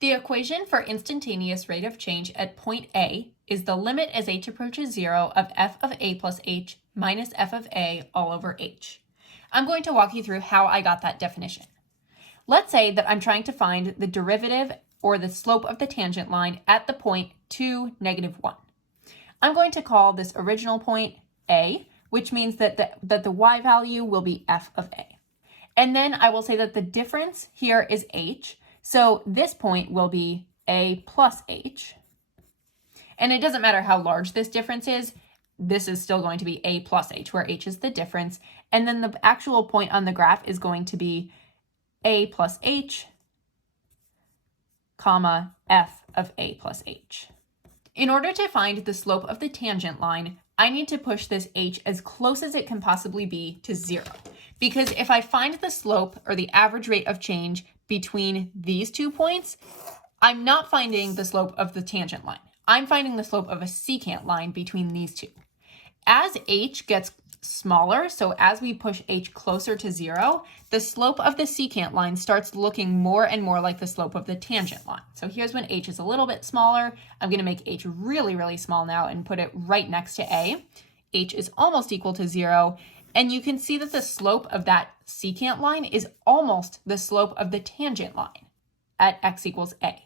The equation for instantaneous rate of change at point A is the limit as h approaches 0 of f of a plus h minus f of a all over h. I'm going to walk you through how I got that definition. Let's say that I'm trying to find the derivative or the slope of the tangent line at the point 2, -1. I'm going to call this original point A, which means that the y value will be f of a. And then I will say that the difference here is h, so this point will be a plus h. And it doesn't matter how large this difference is, this is still going to be a plus h, where h is the difference. And then the actual point on the graph is going to be a plus h, comma, f of a plus h. In order to find the slope of the tangent line, I need to push this h as close as it can possibly be to 0. Because if I find the slope or the average rate of change between these 2 points, I'm not finding the slope of the tangent line. I'm finding the slope of a secant line between these two. As h gets smaller, so as we push h closer to 0, the slope of the secant line starts looking more and more like the slope of the tangent line. So here's when h is a little bit smaller. I'm going to make h really, really small now and put it right next to a. H is almost equal to 0. And you can see that the slope of that secant line is almost the slope of the tangent line at x equals a.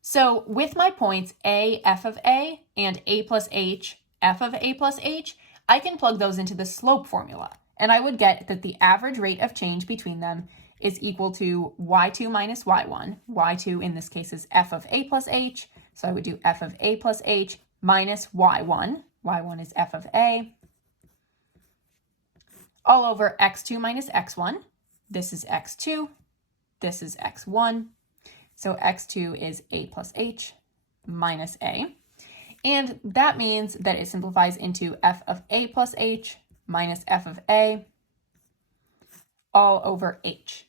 So with my points a, f of a, and a plus h, f of a plus h, I can plug those into the slope formula. And I would get that the average rate of change between them is equal to y2 minus y1. y2 in this case is f of a plus h. So I would do f of a plus h minus y1. y1 is f of a. All over x2 minus x1. This is x2. This is x1. So x2 is a plus h minus a. And that means that it simplifies into f of a plus h minus f of a all over h.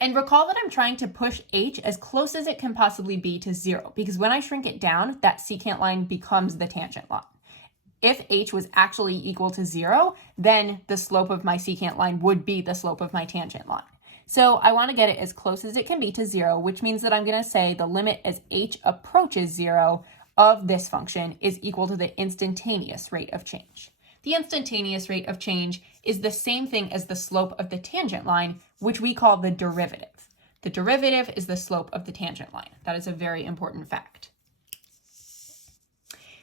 And recall that I'm trying to push h as close as it can possibly be to 0, because when I shrink it down, that secant line becomes the tangent line. If h was actually equal to 0, then the slope of my secant line would be the slope of my tangent line. So I want to get it as close as it can be to 0, which means that I'm going to say the limit as h approaches 0 of this function is equal to the instantaneous rate of change. The instantaneous rate of change is the same thing as the slope of the tangent line, which we call the derivative. The derivative is the slope of the tangent line. That is a very important fact.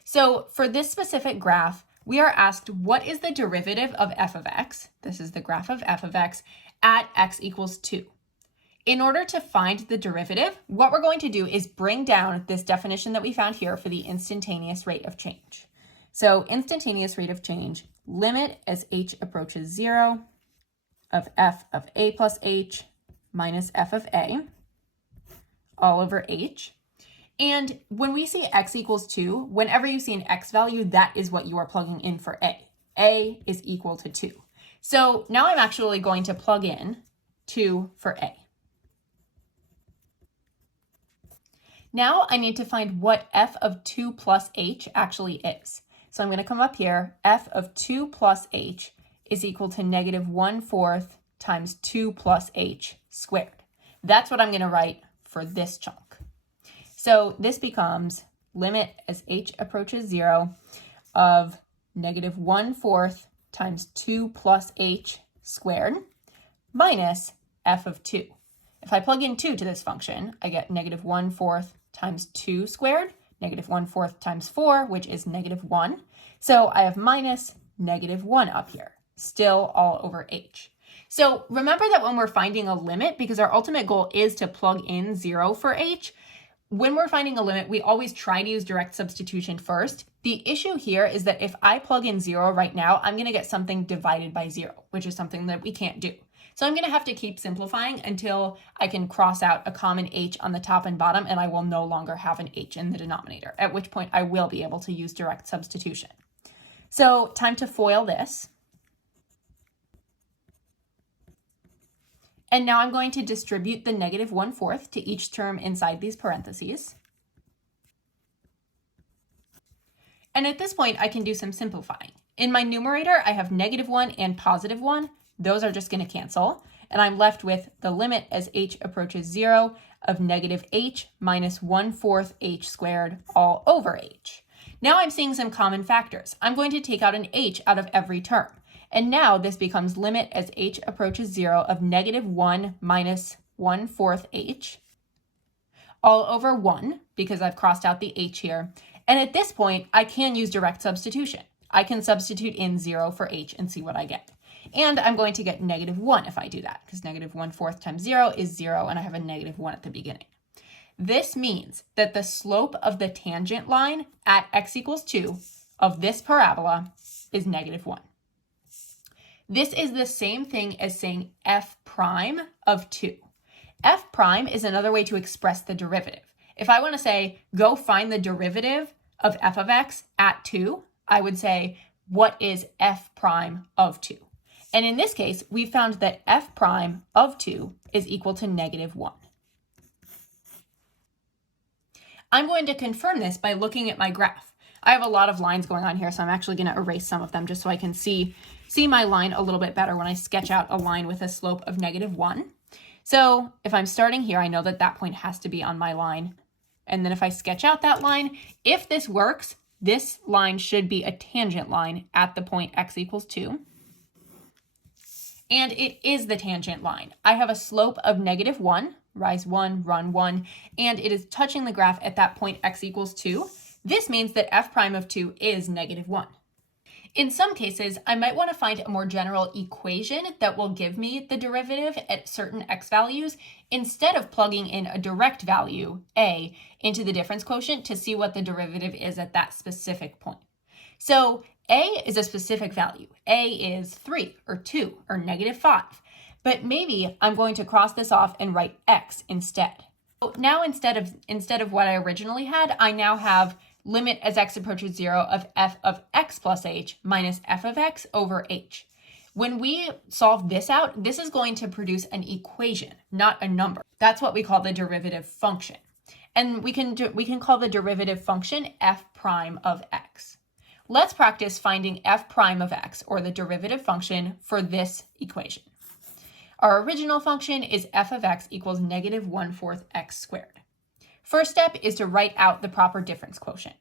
So for this specific graph, we are asked what is the derivative of f of x, this is the graph of f of x, at x equals 2. In order to find the derivative, what we're going to do is bring down this definition that we found here for the instantaneous rate of change. So instantaneous rate of change, limit as h approaches 0 of f of a plus h minus f of a all over h. And when we see x equals 2, whenever you see an x value, that is what you are plugging in for a. A is equal to 2. So now I'm actually going to plug in 2 for a. Now I need to find what f of 2 plus h actually is. So I'm going to come up here, f of 2 plus h is equal to -1/4 times 2 plus h squared. That's what I'm going to write for this chunk. So this becomes limit as h approaches 0 of -1/4 times 2 plus h squared minus f of 2. If I plug in 2 to this function, I get -1/4 times 2 squared, -1/4 times 4, which is -1. So I have minus -1 up here, still all over h. So remember that when we're finding a limit, because our ultimate goal is to plug in 0 for h, when we're finding a limit, we always try to use direct substitution first. The issue here is that if I plug in 0 right now, I'm going to get something divided by 0, which is something that we can't do. So I'm going to have to keep simplifying until I can cross out a common h on the top and bottom, and I will no longer have an h in the denominator, at which point I will be able to use direct substitution. So time to FOIL this. And now I'm going to distribute the -1/4 to each term inside these parentheses. And at this point, I can do some simplifying. In my numerator, I have -1 and +1. Those are just going to cancel. And I'm left with the limit as h approaches 0 of negative h minus 1/4 h squared all over h. Now I'm seeing some common factors. I'm going to take out an h out of every term. And now this becomes limit as h approaches 0 of negative 1 minus 1/4 h all over 1, because I've crossed out the h here. And at this point, I can use direct substitution. I can substitute in 0 for h and see what I get. And I'm going to get negative 1 if I do that, because negative 1/4 times 0 is 0, and I have a negative 1 at the beginning. This means that the slope of the tangent line at x equals 2 of this parabola is negative 1. This is the same thing as saying f prime of 2. F prime is another way to express the derivative. If I want to say, go find the derivative of f of x at 2, I would say, what is f prime of 2? And in this case, we found that f prime of 2 is equal to negative 1. I'm going to confirm this by looking at my graph. I have a lot of lines going on here, so I'm actually going to erase some of them just so I can see my line a little bit better when I sketch out a line with a slope of negative 1. So if I'm starting here, I know that that point has to be on my line. And then if I sketch out that line, if this works, this line should be a tangent line at the point x equals 2. And it is the tangent line. I have a slope of negative 1, rise 1, run 1, and it is touching the graph at that point x equals 2. This means that f prime of 2 is negative 1. In some cases, I might want to find a more general equation that will give me the derivative at certain x values instead of plugging in a direct value, a, into the difference quotient to see what the derivative is at that specific point. So a is a specific value. A is 3 or 2 or negative 5. But maybe I'm going to cross this off and write x instead. So now instead of what I originally had, I now have limit as x approaches 0 of f of x plus h minus f of x over h. When we solve this out, this is going to produce an equation, not a number. That's what we call the derivative function. And we can call the derivative function f prime of x. Let's practice finding f prime of x, or the derivative function, for this equation. Our original function is f of x equals negative 1/4 x squared. First step is to write out the proper difference quotient.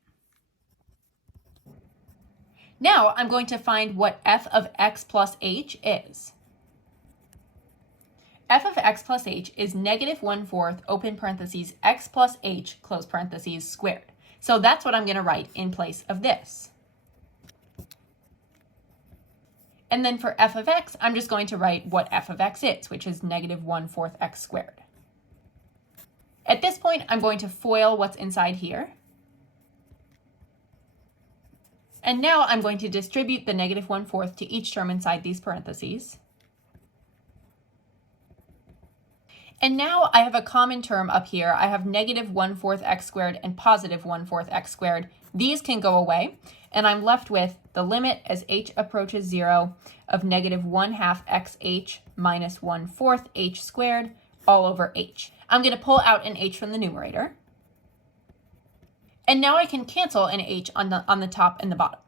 Now I'm going to find what f of x plus h is. F of x plus h is negative 1/4 open parentheses x plus h close parentheses squared. So that's what I'm going to write in place of this. And then for f of x, I'm just going to write what f of x is, which is negative 1/4 x squared. At this point, I'm going to FOIL what's inside here. And now I'm going to distribute the negative 1/4 to each term inside these parentheses. And now I have a common term up here. I have negative 1/4 x squared and positive 1/4 x squared. These can go away, and I'm left with the limit as h approaches 0 of negative 1/2 xh minus 1/4 h squared all over h. I'm going to pull out an h from the numerator. And now I can cancel an h on the top and the bottom.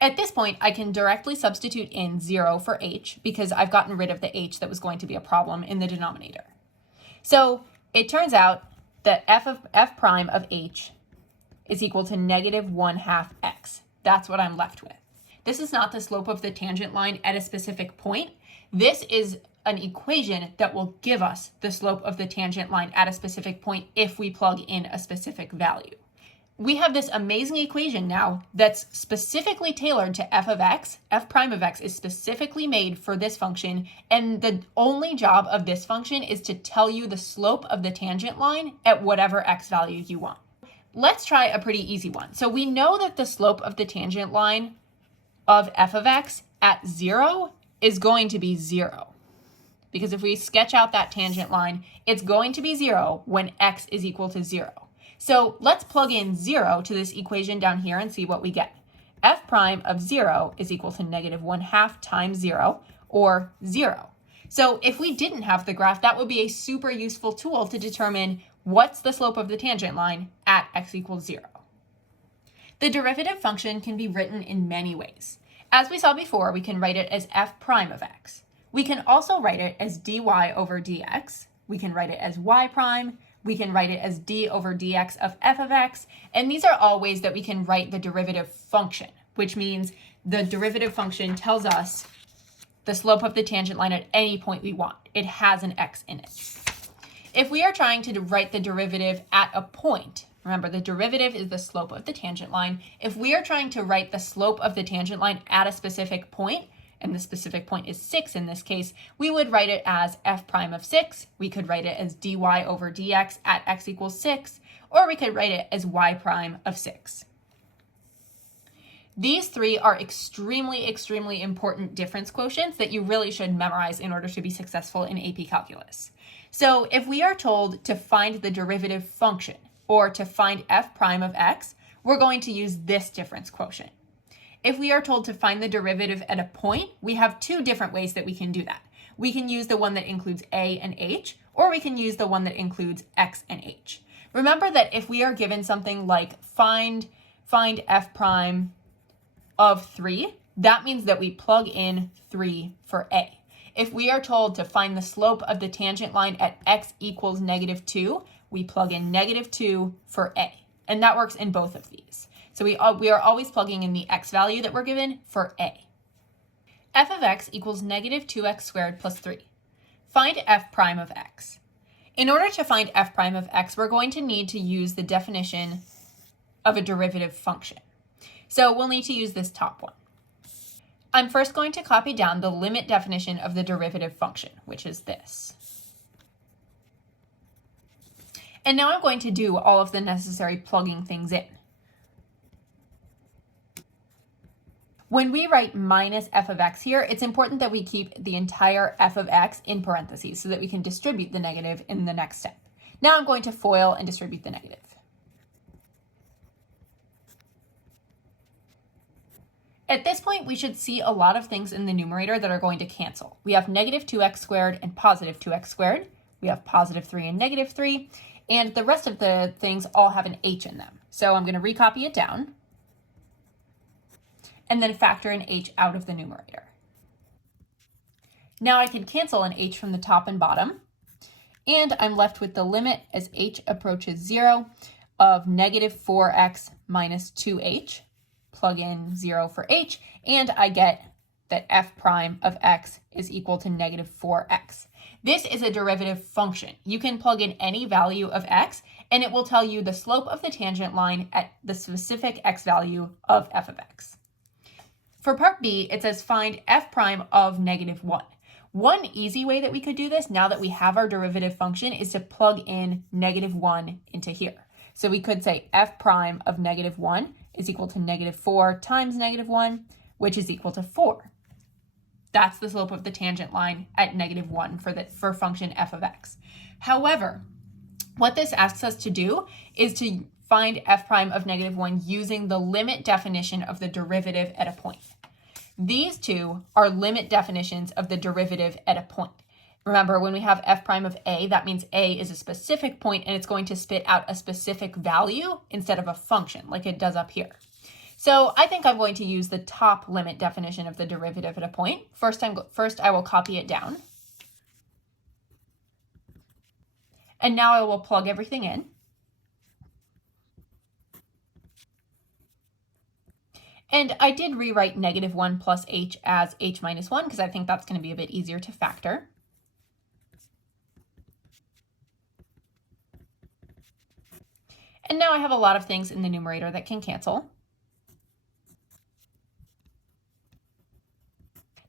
At this point, I can directly substitute in 0 for h because I've gotten rid of the h that was going to be a problem in the denominator. So it turns out that f prime of h is equal to negative 1/2 x. That's what I'm left with. This is not the slope of the tangent line at a specific point. This is an equation that will give us the slope of the tangent line at a specific point if we plug in a specific value. We have this amazing equation now that's specifically tailored to f of x. F prime of x is specifically made for this function, and the only job of this function is to tell you the slope of the tangent line at whatever x value you want. Let's try a pretty easy one. So we know that the slope of the tangent line of f of x at 0 is going to be 0. Because if we sketch out that tangent line, it's going to be 0 when x is equal to 0. So let's plug in 0 to this equation down here and see what we get. F prime of 0 is equal to negative 1/2 times 0, or 0. So if we didn't have the graph, that would be a super useful tool to determine what's the slope of the tangent line at x equals 0. The derivative function can be written in many ways. As we saw before, we can write it as f prime of x. We can also write it as dy over dx. we can write it as y prime, we can write it as d over dx of f of x, and these are all ways that we can write the derivative function, which means the derivative function tells us the slope of the tangent line at any point we want. It has an x in it. If we are trying to write the derivative at a point, remember the derivative is the slope of the tangent line. If we are trying to write the slope of the tangent line at a specific point, and the specific point is 6 in this case, we would write it as f prime of 6. We could write it as dy over dx at x equals 6, or we could write it as y prime of 6. These three are extremely, extremely important difference quotients that you really should memorize in order to be successful in AP Calculus. So if we are told to find the derivative function or to find f prime of x, we're going to use this difference quotient. If we are told to find the derivative at a point, we have two different ways that we can do that. We can use the one that includes a and h, or we can use the one that includes x and h. Remember that if we are given something like find f prime of 3, that means that we plug in 3 for a. If we are told to find the slope of the tangent line at x equals -2, we plug in -2 for a. And that works in both of these. So we are always plugging in the x value that we're given for a. F of x equals -2x squared plus 3. Find f prime of x. In order to find f prime of x, we're going to need to use the definition of a derivative function. So we'll need to use this top one. I'm first going to copy down the limit definition of the derivative function, which is this. And now I'm going to do all of the necessary plugging things in. When we write minus f of x here, it's important that we keep the entire f of x in parentheses so that we can distribute the negative in the next step. Now I'm going to FOIL and distribute the negative. At this point, we should see a lot of things in the numerator that are going to cancel. We have -2x squared and positive 2x squared. We have positive 3 and negative 3. And the rest of the things all have an h in them. So I'm going to recopy it down and then factor an h out of the numerator. Now I can cancel an h from the top and bottom, and I'm left with the limit as h approaches 0 of -4x minus 2h. Plug in 0 for h, and I get that f prime of x is equal to -4x. This is a derivative function. You can plug in any value of x, and it will tell you the slope of the tangent line at the specific x value of f of x. For part B, it says find f prime of -1. One easy way that we could do this, now that we have our derivative function, is to plug in -1 into here. So we could say f prime of -1 is equal to -4 times -1, which is equal to 4. That's the slope of the tangent line at -1 for function f of x. However, what this asks us to do is to find f prime of -1 using the limit definition of the derivative at a point. These two are limit definitions of the derivative at a point. Remember, when we have f prime of a, that means a is a specific point and it's going to spit out a specific value instead of a function like it does up here. So I think I'm going to use the top limit definition of the derivative at a point. First I will copy it down. And now I will plug everything in. And I did rewrite -1 plus h as h minus 1 because I think that's going to be a bit easier to factor. And now I have a lot of things in the numerator that can cancel.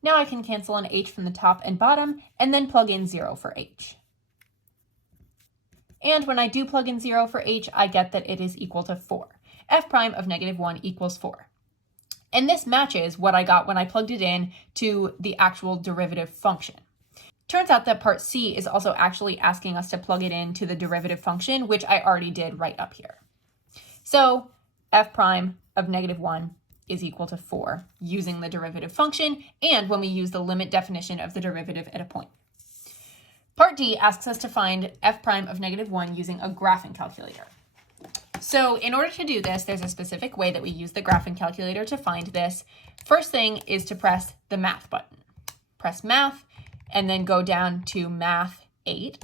Now I can cancel an h from the top and bottom and then plug in 0 for h. And when I do plug in 0 for h, I get that it is equal to 4. F prime of -1 equals 4. And this matches what I got when I plugged it in to the actual derivative function. Turns out that part C is also actually asking us to plug it into the derivative function, which I already did right up here. So f prime of -1 is equal to 4 using the derivative function and when we use the limit definition of the derivative at a point. Part D asks us to find f prime of -1 using a graphing calculator. So in order to do this, there's a specific way that we use the graphing calculator to find this. First thing is to press the math button. Press math and then go down to math 8.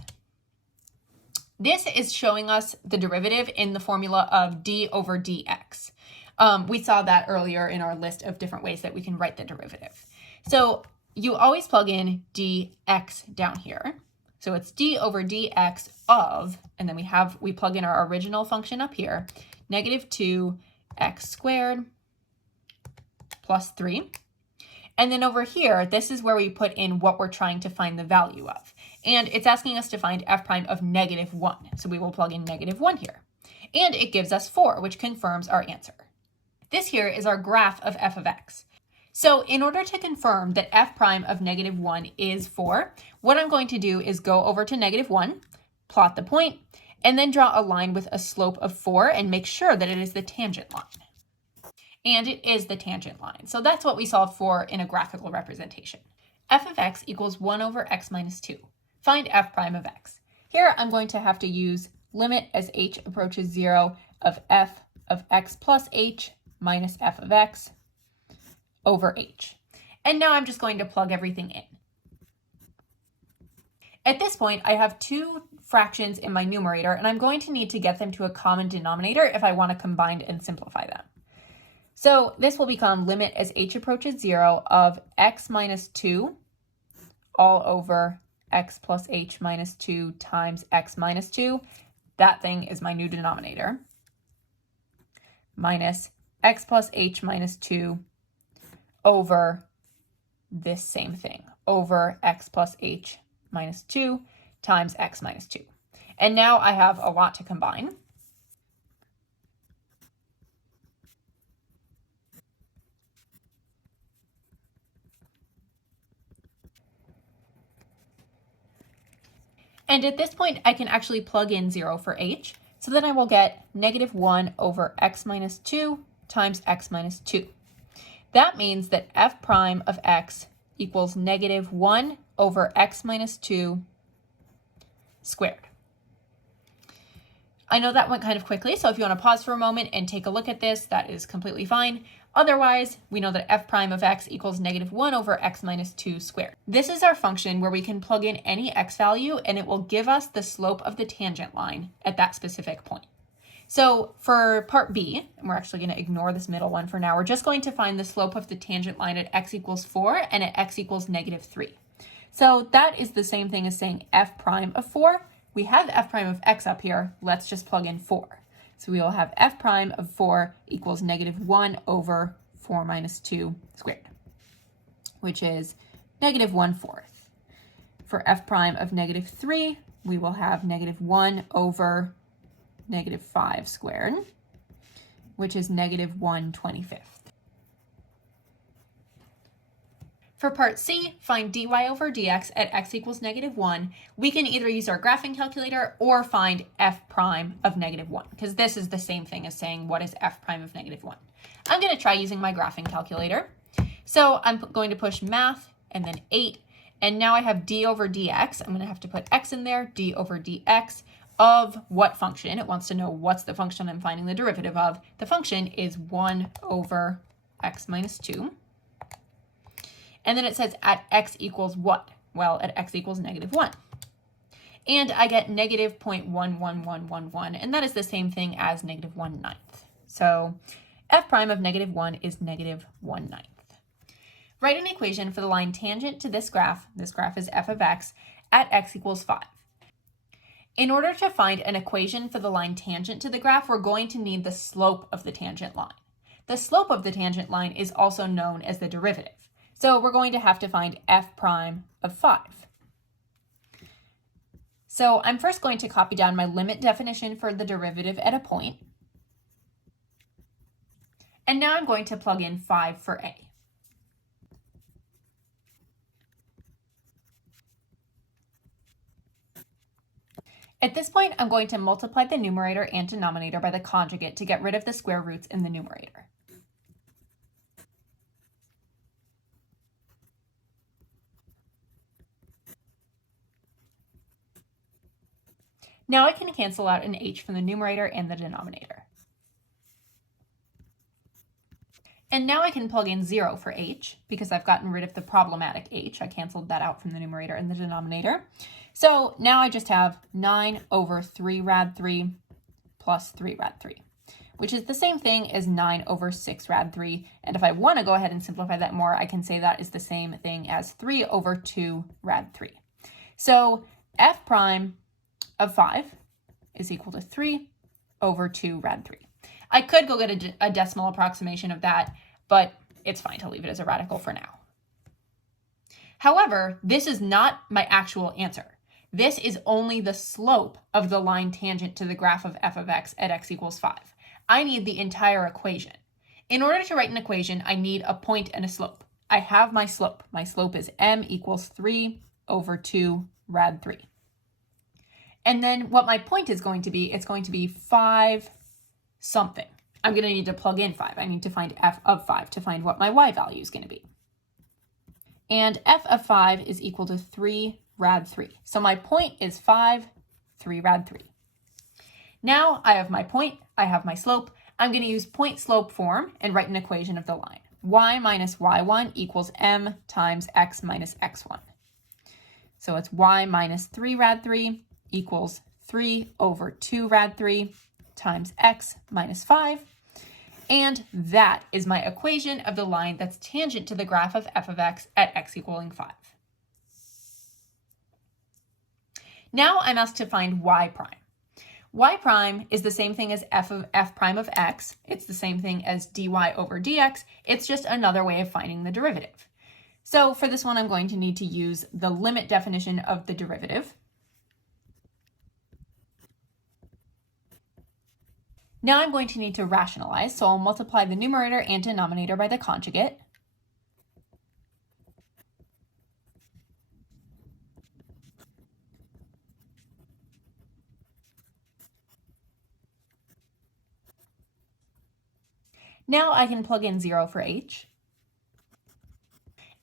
This is showing us the derivative in the formula of d over dx. We saw that earlier in our list of different ways that we can write the derivative. So you always plug in dx down here. So it's d over dx of, and then we plug in our original function up here, negative 2x squared plus 3. And then over here, this is where we put in what we're trying to find the value of. And it's asking us to find f prime of negative 1. So we will plug in negative 1 here. And it gives us 4, which confirms our answer. This here is our graph of f of x. So in order to confirm that f prime of negative 1 is 4, what I'm going to do is go over to negative 1, plot the point, and then draw a line with a slope of 4 and make sure that it is the tangent line. And it is the tangent line. So that's what we solved for in a graphical representation. F of x equals 1 over x minus 2. Find f prime of x. Here I'm going to have to use limit as h approaches 0 of f of x plus h minus f of x over h. And now I'm just going to plug everything in. At this point, I have two fractions in my numerator, and I'm going to need to get them to a common denominator if I want to combine and simplify them. So this will become limit as h approaches 0 of x minus 2 all over x plus h minus 2 times x minus 2. That thing is my new denominator. Minus x plus h minus 2 over this same thing, over x plus h minus 2 times x minus 2. And now I have a lot to combine. And at this point, I can actually plug in 0 for h. So then I will get negative 1 over x minus 2 times x minus 2. That means that f prime of x equals negative 1 over x minus 2 squared. I know that went kind of quickly, so if you want to pause for a moment and take a look at this, that is completely fine. Otherwise, we know that f prime of x equals negative 1 over x minus 2 squared. This is our function where we can plug in any x value and it will give us the slope of the tangent line at that specific point. So for part B, and we're actually going to ignore this middle one for now, we're just going to find the slope of the tangent line at x equals 4 and at x equals negative 3. So that is the same thing as saying f prime of 4. We have f prime of x up here. Let's just plug in 4. So we will have f prime of 4 equals negative 1 over 4 minus 2 squared, which is negative 1/4. For f prime of negative 3, we will have negative 1 over negative 5 squared, which is negative 1/25. For part C, find dy over dx at x equals negative 1. We can either use our graphing calculator or find f prime of negative 1, because this is the same thing as saying what is f prime of negative 1. I'm going to try using my graphing calculator. So I'm going to push math and then 8, and now I have d over dx. I'm going to have to put x in there, d over dx of what function? It wants to know what's the function I'm finding the derivative of. The function is 1 over x minus 2. And then it says at x equals what? Well, at x equals negative 1. And I get negative 0.11111, and that is the same thing as negative 1/9. So f prime of negative 1 is negative 1/9. Write an equation for the line tangent to this graph is f of x, at x equals 5. In order to find an equation for the line tangent to the graph, we're going to need the slope of the tangent line. The slope of the tangent line is also known as the derivative. So we're going to have to find f prime of 5. So I'm first going to copy down my limit definition for the derivative at a point. And now I'm going to plug in 5 for a. At this point, I'm going to multiply the numerator and denominator by the conjugate to get rid of the square roots in the numerator. Now I can cancel out an h from the numerator and the denominator. And now I can plug in 0 for h because I've gotten rid of the problematic h. I canceled that out from the numerator and the denominator. So now I just have 9 over 3 rad 3 plus 3 rad 3, which is the same thing as 9 over 6 rad 3. And if I want to go ahead and simplify that more, I can say that is the same thing as 3 over 2 rad 3. So f prime of 5 is equal to 3 over 2 rad 3. I could go get a decimal approximation of that, but it's fine to leave it as a radical for now. However, this is not my actual answer. This is only the slope of the line tangent to the graph of f of x at x equals 5. I need the entire equation. In order to write an equation, I need a point and a slope. I have my slope. My slope is m equals 3 over 2 rad 3. And then what my point is going to be, it's going to be 5 something. I'm going to need to plug in 5. I need to find f of 5 to find what my y value is going to be. And f of 5 is equal to 3 rad 3. So my point is 5, 3 rad 3. Now I have my point, I have my slope. I'm going to use point-slope form and write an equation of the line. Y minus y1 equals m times x minus x1. So it's y minus 3 rad 3 equals 3 over 2 rad 3 times x minus 5. And that is my equation of the line that's tangent to the graph of f of x at x equaling 5. Now I'm asked to find y prime. Y prime is the same thing as f prime of x. It's the same thing as dy over dx. It's just another way of finding the derivative. So for this one, I'm going to need to use the limit definition of the derivative. Now I'm going to need to rationalize, so I'll multiply the numerator and denominator by the conjugate. Now I can plug in 0 for h.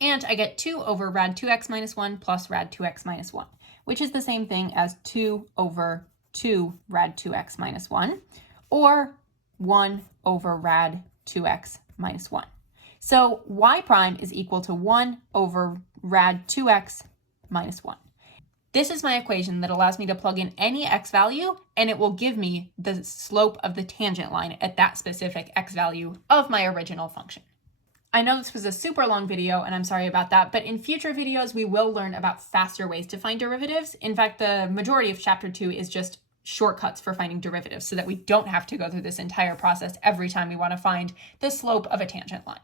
And I get 2 over rad 2x minus 1 plus rad 2x minus 1, which is the same thing as 2 over 2 rad 2x minus 1, or 1 over rad 2x minus 1. So y prime is equal to 1 over rad 2x minus 1. This is my equation that allows me to plug in any x value, and it will give me the slope of the tangent line at that specific x value of my original function. I know this was a super long video, and I'm sorry about that, but in future videos, we will learn about faster ways to find derivatives. In fact, the majority of chapter 2 is just shortcuts for finding derivatives so that we don't have to go through this entire process every time we want to find the slope of a tangent line.